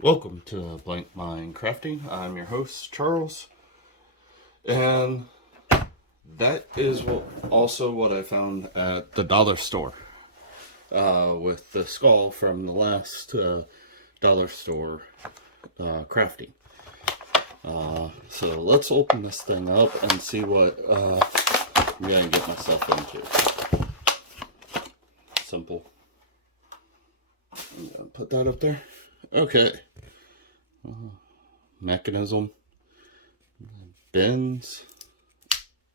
Welcome to Blank Mind Crafting. I'm your host, Charles, and that is what I found at the dollar store with the skull from the last dollar store crafting. So let's open this thing up and see what I'm going to get myself into. Simple. I'm going to put that up there. Okay. Mechanism. Bends.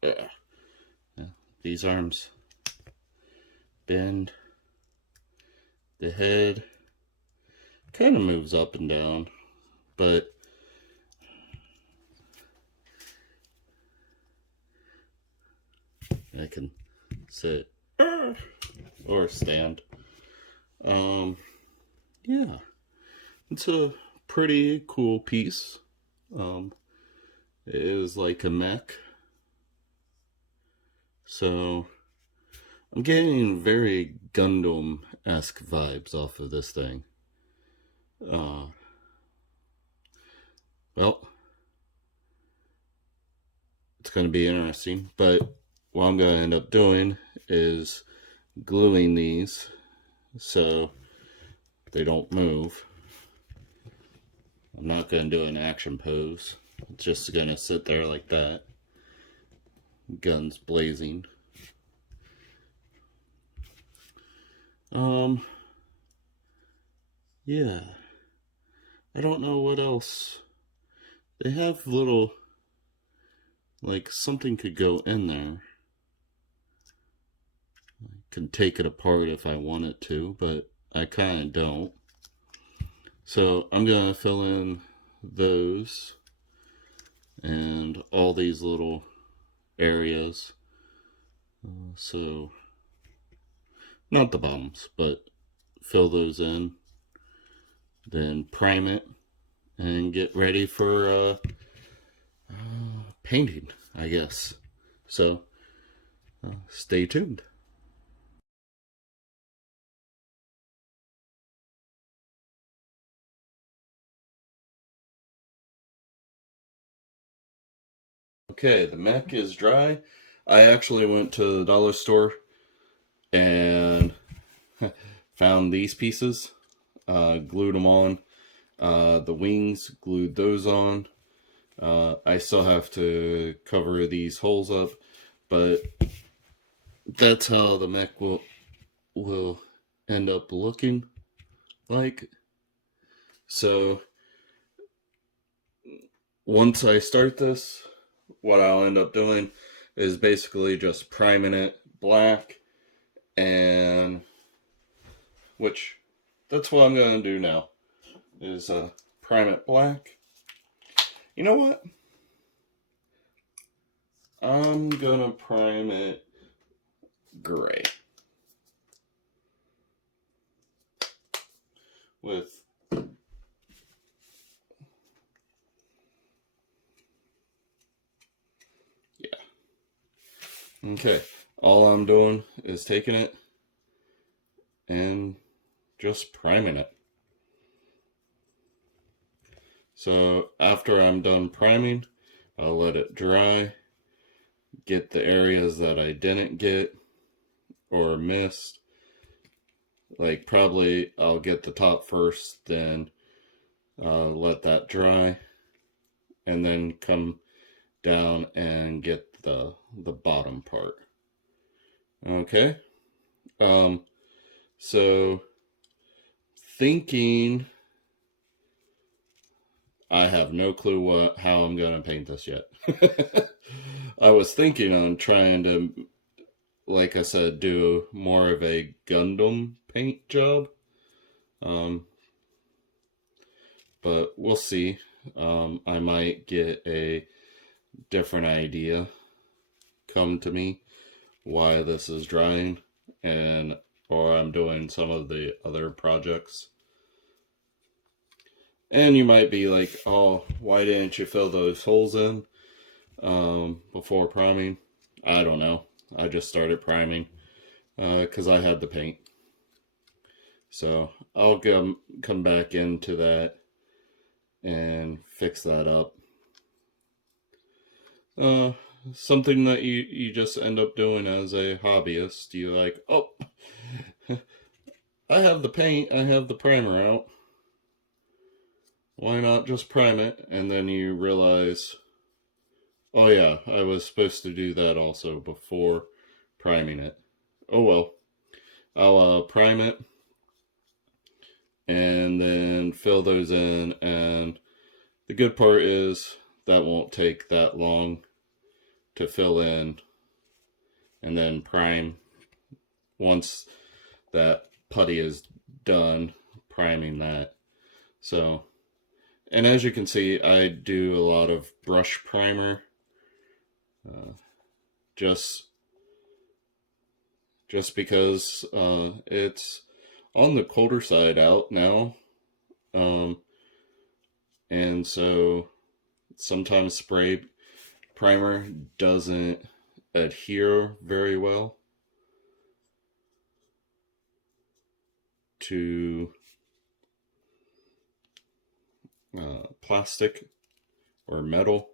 Yeah. These arms bend. The head kind of moves up and down, but I can sit or stand. Yeah, it's a pretty cool piece. It is like a mech. So I'm getting very Gundam-esque vibes off of this thing. Well, it's going to be interesting, but what I'm going to end up doing is gluing these so they don't move. I'm not going to do an action pose. It's just going to sit there like that. Guns blazing. Yeah. I don't know what else. They have little, like something could go in there. I can take it apart if I wanted to, but I kind of don't. So I'm going to fill in those and all these little areas. So, not the bottoms, but fill those in. Then prime it and get ready for painting, I guess. So, stay tuned. Okay, the mech is dry. I actually went to the dollar store and found these pieces, glued them on. The wings, glued those on. I still have to cover these holes up, but that's how the mech will end up looking like. So once I start this, what I'll end up doing is basically just priming it black, and which that's what I'm going to do now is prime it black. You know what? I'm going to prime it gray with okay. All I'm doing is taking it and just priming it. So after I'm done priming, I'll let it dry, get the areas that I didn't get or missed. Like probably I'll get the top first, then let that dry, and then come down and get the bottom part. Okay. So thinking, I have no clue how I'm gonna paint this yet. I was thinking on trying to, like I said, do more of a Gundam paint job. But we'll see. I might get a different idea come to me why this is drying, and or I'm doing some of the other projects. And you might be like, oh, why didn't you fill those holes in before priming? I don't know. I just started priming because I had the paint. So I'll come back into that and fix that up. Something that you just end up doing as a hobbyist. You like, oh, I have the paint, I have the primer out. Why not just prime it? And then you realize, oh yeah, I was supposed to do that also before priming it. Oh well. I'll prime it and then fill those in, and the good part is that won't take that long to fill in, and then prime once that putty is done priming that. So, and as you can see, I do a lot of brush primer, just because it's on the colder side out now, and so sometimes spray primer doesn't adhere very well to plastic or metal.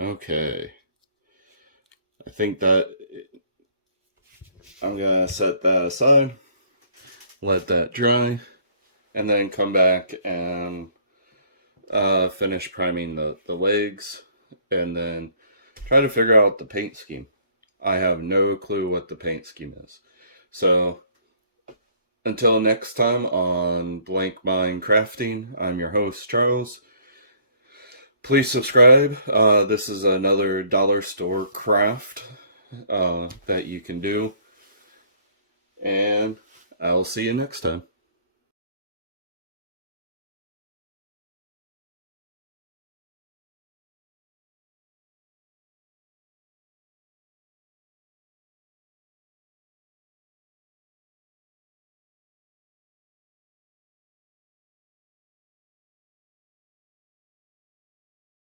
Okay, I think that I'm gonna set that aside, let that dry, and then come back and finish priming the legs, and then try to figure out the paint scheme. I have no clue what the paint scheme is. So until next time on Blank Mind Crafting, I'm your host, Charles. Please subscribe. This is another dollar store craft that you can do. And I'll see you next time.